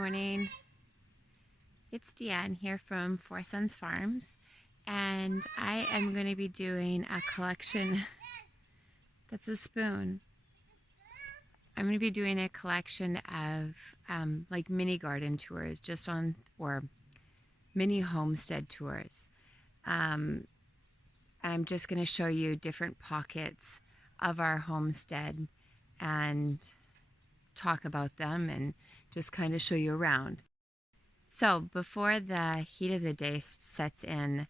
morning. It's Deanne here from Four Sons Farms, and I am going to be doing a collection. That's a spoon. I'm going to be doing a collection of like mini garden tours, or mini homestead tours. And I'm just going to show you different pockets of our homestead and talk about them and just kind of show you around. So before the heat of the day sets in,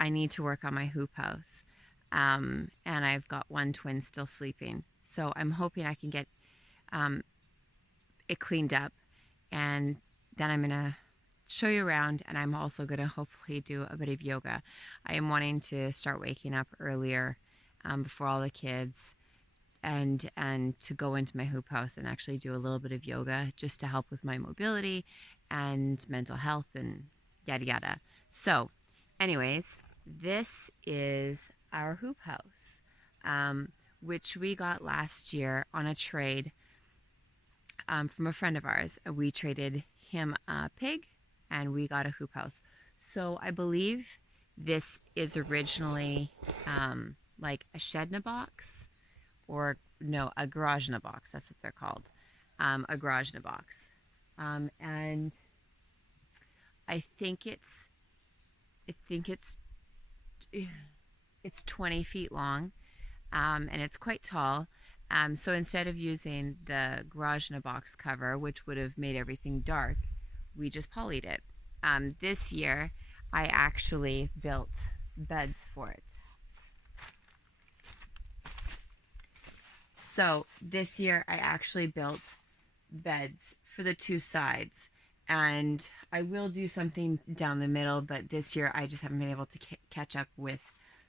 I need to work on my hoop house. And I've got one twin still sleeping. So I'm hoping I can get it cleaned up, and then I'm going to show you around, and I'm also going to hopefully do a bit of yoga. I am wanting to start waking up earlier before all the kids and to go into my hoop house and actually do a little bit of yoga just to help with my mobility and mental health and yada yada. So anyways, this is our hoop house, which we got last year on a trade from a friend of ours. We traded him a pig and we got a hoop house. So I believe this is originally like a shed in a box, or no, a garage in a box. That's what they're called, a garage in a box. And I think it's 20 feet long, and it's quite tall. So instead of using the garage in a box cover, which would have made everything dark, we just polyed it. This year, I actually built beds for it. So this year, I actually built beds for the two sides, and I will do something down the middle, but this year I just haven't been able to catch up with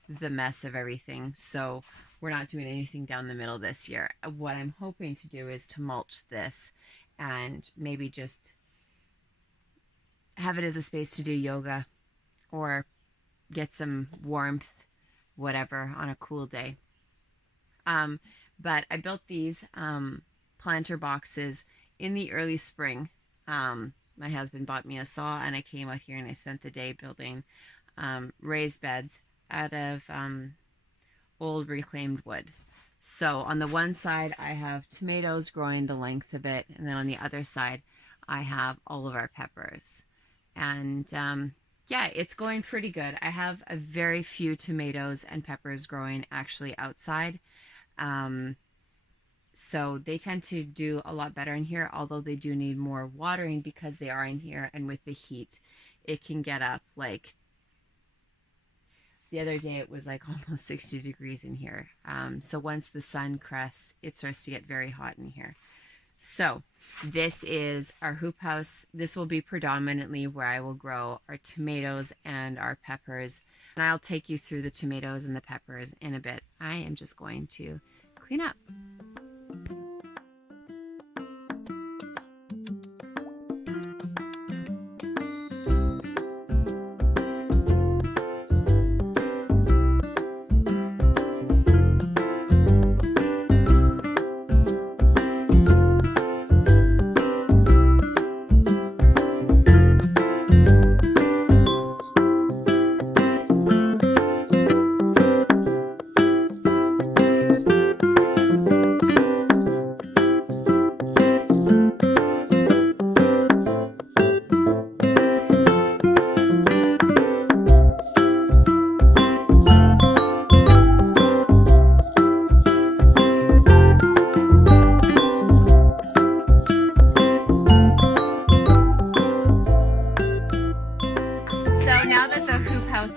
the mess of everything, so we're not doing anything down the middle this year. What I'm hoping to do is to mulch this and maybe just have it as a space to do yoga or get some warmth, whatever, on a cool day. But I built these planter boxes in the early spring. My husband bought me a saw, and I came out here and I spent the day building raised beds out of old reclaimed wood. So on the one side, I have tomatoes growing the length of it, and then on the other side, I have all of our peppers. And yeah, it's going pretty good. I have a very few tomatoes and peppers growing actually outside. So they tend to do a lot better in here, although they do need more watering because they are in here, and with the heat, it can get up like the other day it was like almost 60 degrees in here. So once the sun crests, it starts to get very hot in here. So this is our hoop house. This will be predominantly where I will grow our tomatoes and our peppers. And I'll take you through the tomatoes and the peppers in a bit. I am just going to clean up.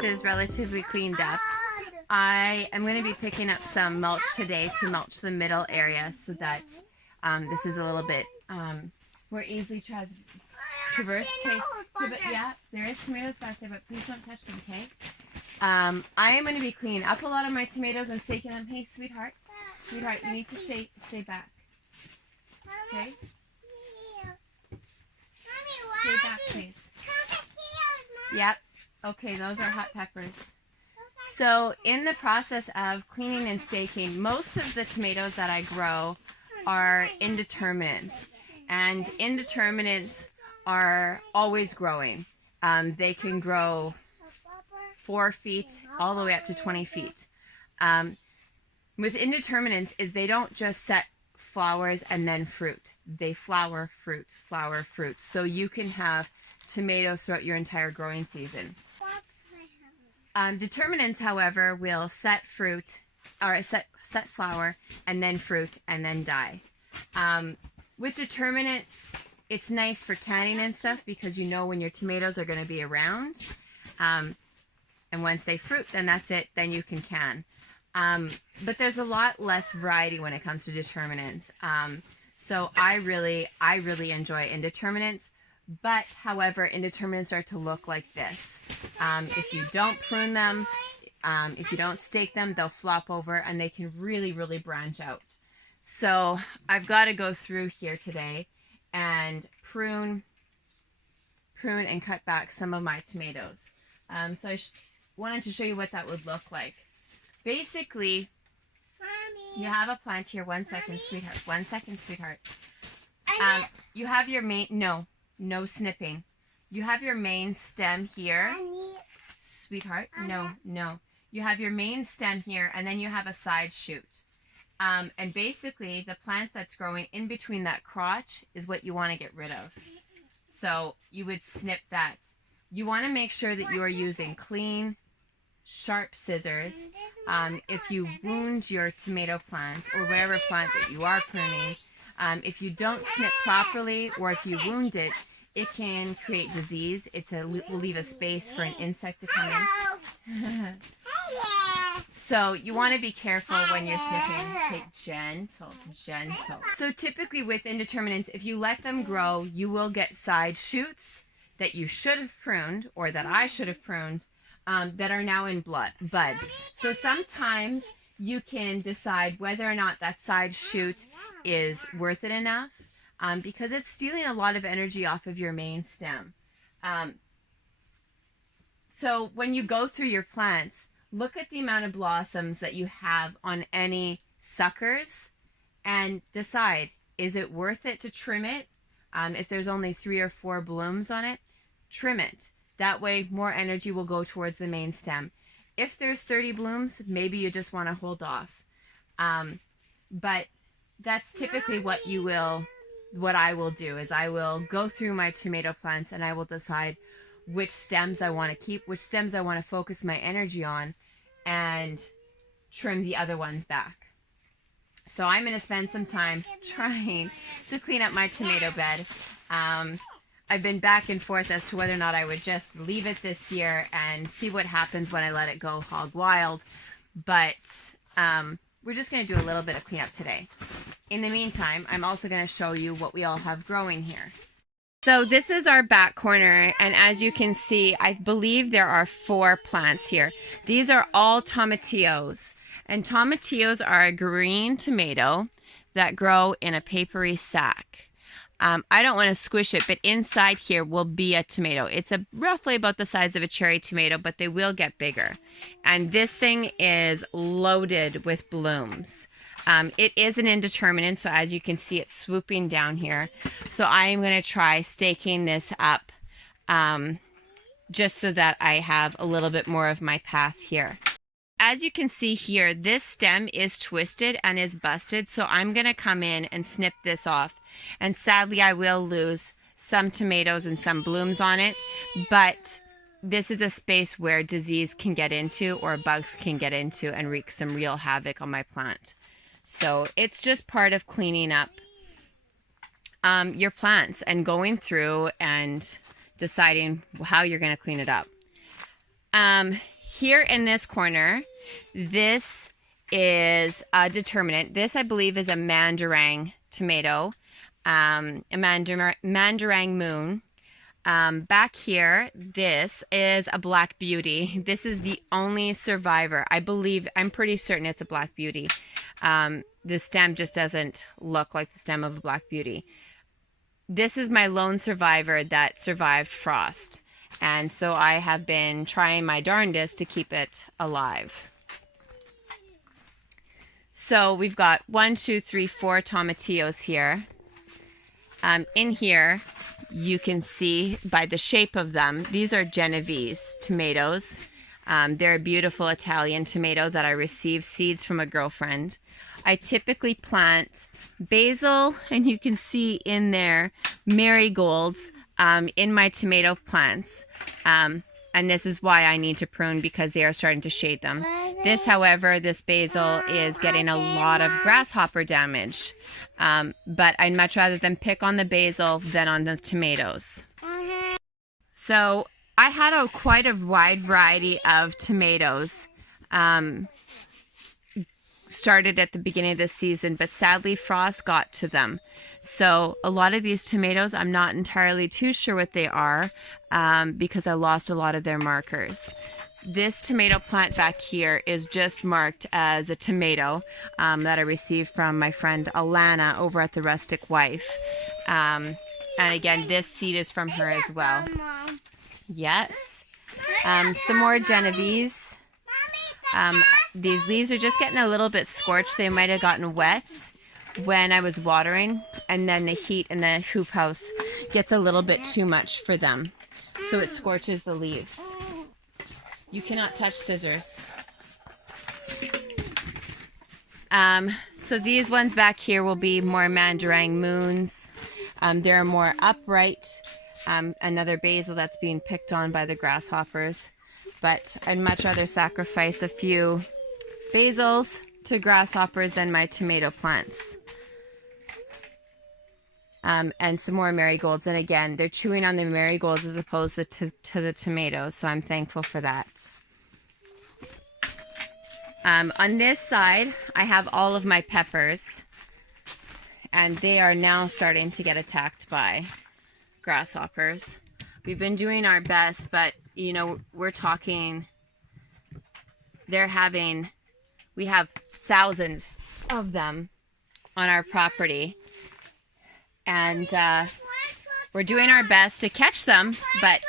Is relatively cleaned up. I am going to be picking up some mulch today to mulch the middle area so that this is a little bit more easily traversed. Okay, but yeah, there is tomatoes back there, but please don't touch them, okay? I am going to be cleaning up a lot of my tomatoes and staking them. Hey, sweetheart, you need to stay back. Okay? Stay back, please. Yep. Okay, those are hot peppers. So in the process of cleaning and staking, most of the tomatoes that I grow are indeterminates. And indeterminates are always growing. They can grow 4 feet all the way up to 20 feet. With indeterminates is they don't just set flowers and then fruit. They flower, fruit, flower, fruit. So you can have tomatoes throughout your entire growing season. Determinants, however, will set fruit or set flower and then fruit and then die. With determinants, it's nice for canning and stuff because you know when your tomatoes are going to be around. And once they fruit, then that's it. Then you can can. But there's a lot less variety when it comes to determinants. So I really enjoy indeterminates. But however, indeterminates start to look like this. If you don't prune them, if you don't stake them, they'll flop over and they can really branch out. So I've got to go through here today and prune and cut back some of my tomatoes. So I wanted to show you what that would look like. Basically, Mommy. You have a plant here. 1 second, Mommy. Sweetheart. 1 second, sweetheart. You have your main, no snipping. You have your main stem here. Mommy. Sweetheart, no. You have your main stem here, and then you have a side shoot. And basically, the plant that's growing in between that crotch is what you want to get rid of. So you would snip that. You want to make sure that you are using clean, sharp scissors. If you wound your tomato plants or whatever plant that you are pruning, if you don't snip properly or if you wound it, it can create disease. Will leave a space for an insect to come in. So you want to be careful when you're snipping. Take gentle. So typically with indeterminates, if you let them grow, you will get side shoots that you should have pruned or that I should have pruned that are now in bud. So sometimes you can decide whether or not that side shoot is worth it enough because it's stealing a lot of energy off of your main stem. So when you go through your plants, look at the amount of blossoms that you have on any suckers and decide, is it worth it to trim it? If there's only 3 or 4 blooms on it, trim it. That way more energy will go towards the main stem. If there's 30 blooms, maybe you just want to hold off. But that's typically what I will do is I will go through my tomato plants and I will decide which stems I want to keep, which stems I want to focus my energy on, and trim the other ones back. So I'm going to spend some time trying to clean up my tomato bed. I've been back and forth as to whether or not I would just leave it this year and see what happens when I let it go hog wild. But we're just going to do a little bit of cleanup today. In the meantime, I'm also going to show you what we all have growing here. So this is our back corner, and as you can see, I believe there are 4 plants here. These are all tomatillos, and tomatillos are a green tomato that grow in a papery sack. I don't want to squish it, but inside here will be a tomato. It's roughly about the size of a cherry tomato, but they will get bigger. And this thing is loaded with blooms. It is an indeterminate, so as you can see, it's swooping down here. So I am going to try staking this up just so that I have a little bit more of my path here. As you can see here, this stem is twisted and is busted, so I'm going to come in and snip this off. And sadly, I will lose some tomatoes and some blooms on it, but this is a space where disease can get into or bugs can get into and wreak some real havoc on my plant. So it's just part of cleaning up your plants and going through and deciding how you're going to clean it up. Here in this corner, this is a determinant. This, I believe, is a mandarang tomato, a mandarang moon. Back here, this is a black beauty. This is the only survivor. I'm pretty certain it's a black beauty. The stem just doesn't look like the stem of a black beauty. This is my lone survivor that survived frost. And so I have been trying my darndest to keep it alive. So we've got 1, 2, 3, 4 tomatillos here. In here, you can see by the shape of them, these are Genovese tomatoes. They're a beautiful Italian tomato that I received seeds from a girlfriend. I typically plant basil, and you can see in there marigolds in my tomato plants. And this is why I need to prune, because they are starting to shade them. This, however, this basil is getting a lot of grasshopper damage. But I'd much rather them pick on the basil than on the tomatoes. So I had quite a wide variety of tomatoes. Started at the beginning of the season, but sadly frost got to them. So a lot of these tomatoes, I'm not entirely too sure what they are, because I lost a lot of their markers. This tomato plant back here is just marked as a tomato that I received from my friend Alana over at the Rustic Wife. And again, this seed is from her as well. Yes. Some more Genovese. These leaves are just getting a little bit scorched. They might have gotten wet when I was watering, and then the heat in the hoop house gets a little bit too much for them, so it scorches the leaves. You cannot touch scissors. So these ones back here will be more Mandarang moons. They're more upright. Another basil that's being picked on by the grasshoppers, but I'd much rather sacrifice a few basils to grasshoppers than my tomato plants. And some more marigolds, and again, they're chewing on the marigolds as opposed to the tomatoes, so I'm thankful for that. On this side, I have all of my peppers, and they are now starting to get attacked by grasshoppers. We've been doing our best, but you know, we're talking, we have thousands of them on our property, and we're doing our best to catch them, but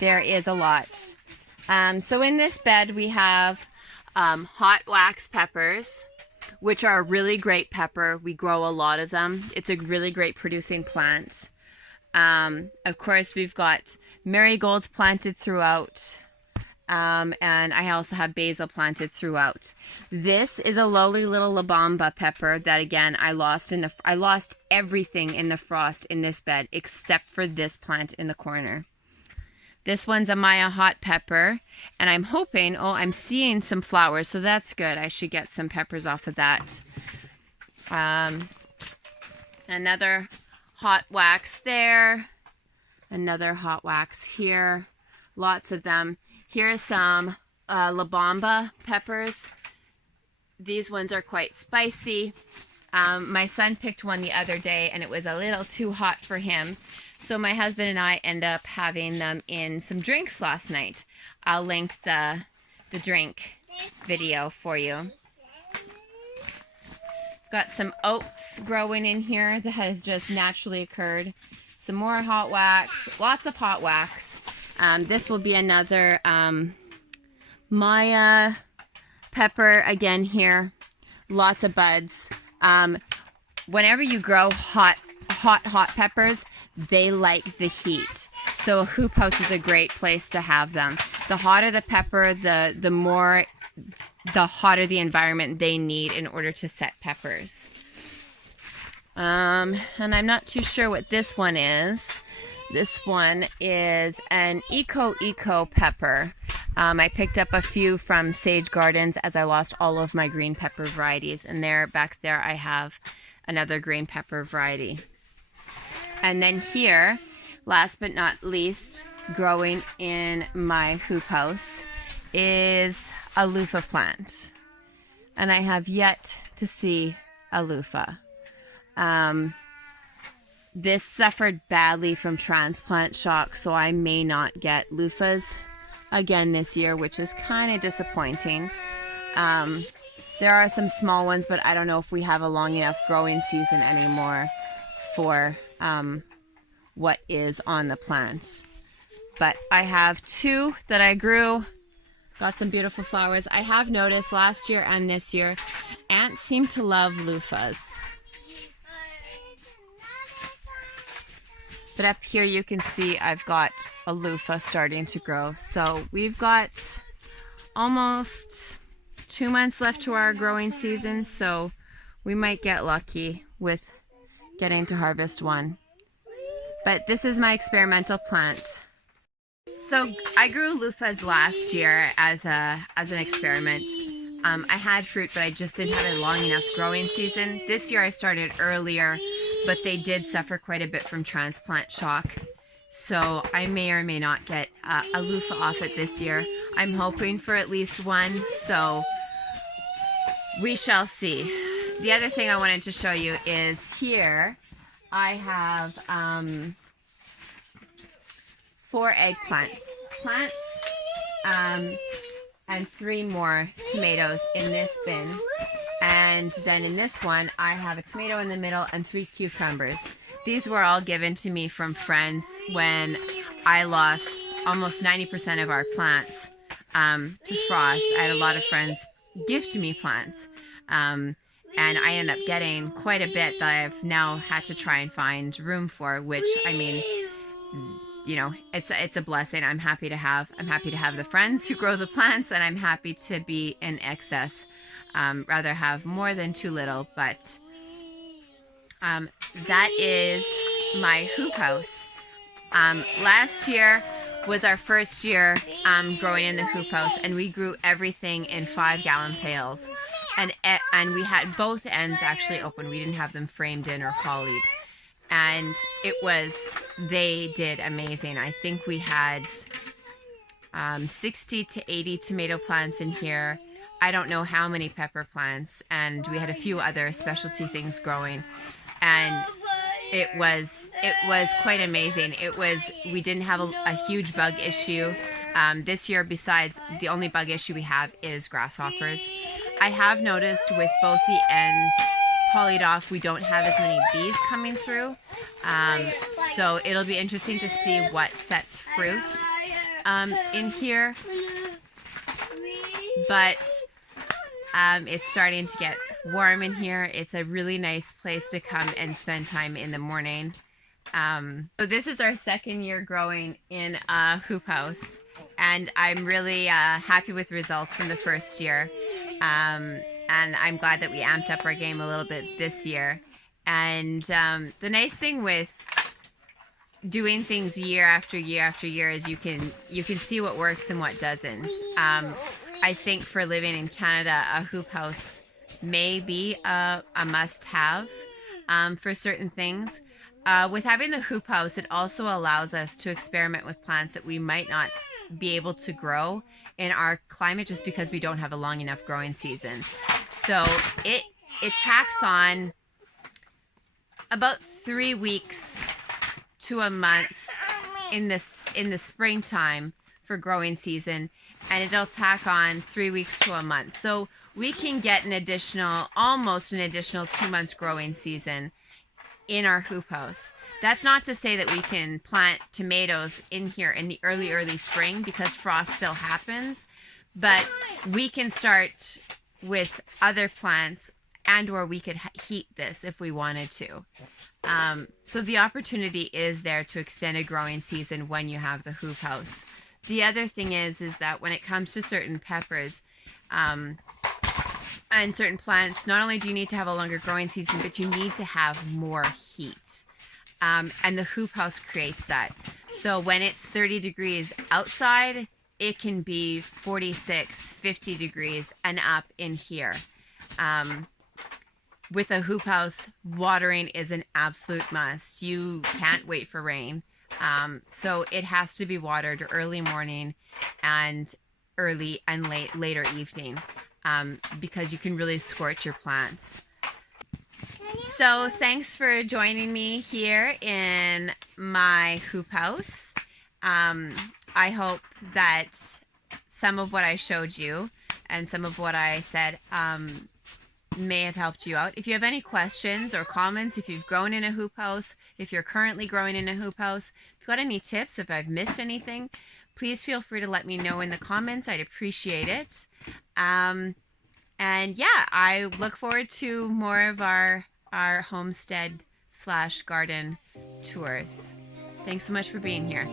there is a lot. So in this bed we have hot wax peppers, which are a really great pepper. We grow a lot of them. It's a really great producing plant. Of course, we've got marigolds planted throughout. And I also have basil planted throughout. This is a lowly little La Bamba pepper that, again, I lost everything in the frost in this bed except for this plant in the corner. This one's a Maya hot pepper, and I'm hoping, I'm seeing some flowers, so that's good. I should get some peppers off of that. Another hot wax there, another hot wax here, lots of them. Here are some La Bamba peppers. These ones are quite spicy. My son picked one the other day, and it was a little too hot for him. So my husband and I end up having them in some drinks last night. I'll link the drink video for you. Got some oats growing in here that has just naturally occurred. Some more hot wax, lots of hot wax. This will be another Maya pepper again here. Lots of buds. Whenever you grow hot peppers, they like the heat. So a hoop house is a great place to have them. The hotter the pepper, the hotter the environment they need in order to set peppers. And I'm not too sure what this one is. This one is an Eco pepper. I picked up a few from Sage Gardens as I lost all of my green pepper varieties. And back there I have another green pepper variety. And then here, last but not least, growing in my hoop house is a LUFFA plant. And I have yet to see a LUFFA. This suffered badly from transplant shock, so I may not get LUFFAs again this year, which is kind of disappointing. There are some small ones, but I don't know if we have a long enough growing season anymore for what is on the plant. But I have two that I grew. Got some beautiful flowers. I have noticed last year and this year, ants seem to love LUFFAs. But up here you can see I've got a loofah starting to grow. So we've got almost 2 months left to our growing season, so we might get lucky with getting to harvest one. But this is my experimental plant. So I grew loofahs last year as an experiment. I had fruit, but I just didn't have a long enough growing season. This year I started earlier, but they did suffer quite a bit from transplant shock. So I may or may not get a loofah off it this year. I'm hoping for at least one, so we shall see. The other thing I wanted to show you is here I have 4 eggplants. And 3 more tomatoes in this bin. And then in this one, I have a tomato in the middle and 3 cucumbers. These were all given to me from friends when I lost almost 90% of our plants to frost. I had a lot of friends gift me plants. And I ended up getting quite a bit that I've now had to try and find room for, which, I mean, you know, it's a blessing. I'm happy to have the friends who grow the plants, and I'm happy to be in excess. Rather have more than too little, but that is my hoop house. Last year was our first year growing in the hoop house, and we grew everything in 5-gallon pails, and we had both ends actually open. We didn't have them framed in or polyed. And they did amazing. I think we had 60 to 80 tomato plants in here. I don't know how many pepper plants, and we had a few other specialty things growing. And it was quite amazing. We didn't have a huge bug issue. This year, besides, the only bug issue we have is grasshoppers. I have noticed with both the ends polyed off, we don't have as many bees coming through. So it'll be interesting to see what sets fruit in here. But it's starting to get warm in here. It's a really nice place to come and spend time in the morning. So this is our second year growing in a hoop house, and I'm really happy with the results from the first year. And I'm glad that we amped up our game a little bit this year. And the nice thing with doing things year after year after year is you can see what works and what doesn't. I think for living in Canada, a hoop house may be a must-have for certain things. With having the hoop house, it also allows us to experiment with plants that we might not be able to grow in our climate just because we don't have a long enough growing season. So it tacks on about 3 weeks to a month in the springtime for growing season, and it'll tack on 3 weeks to a month. So we can get almost an additional 2 months growing season in our hoop house. That's not to say that we can plant tomatoes in here in the early spring because frost still happens, but we can start with other plants, and or we could heat this if we wanted to. So the opportunity is there to extend a growing season when you have the hoop house. The other thing is that when it comes to certain peppers and certain plants, not only do you need to have a longer growing season, but you need to have more heat. And the hoop house creates that. So when it's 30 degrees outside, it can be 46, 50 degrees and up in here. With a hoop house, watering is an absolute must. You can't wait for rain. So it has to be watered early morning and early and later evening, because you can really scorch your plants. So thanks for joining me here in my hoop house. I hope that some of what I showed you and some of what I said may have helped you out. If you have any questions or comments, if you've grown in a hoop house, if you're currently growing in a hoop house, if you've got any tips, if I've missed anything, please feel free to let me know in the comments. I'd appreciate it. And yeah, I look forward to more of our homestead / garden tours. Thanks so much for being here.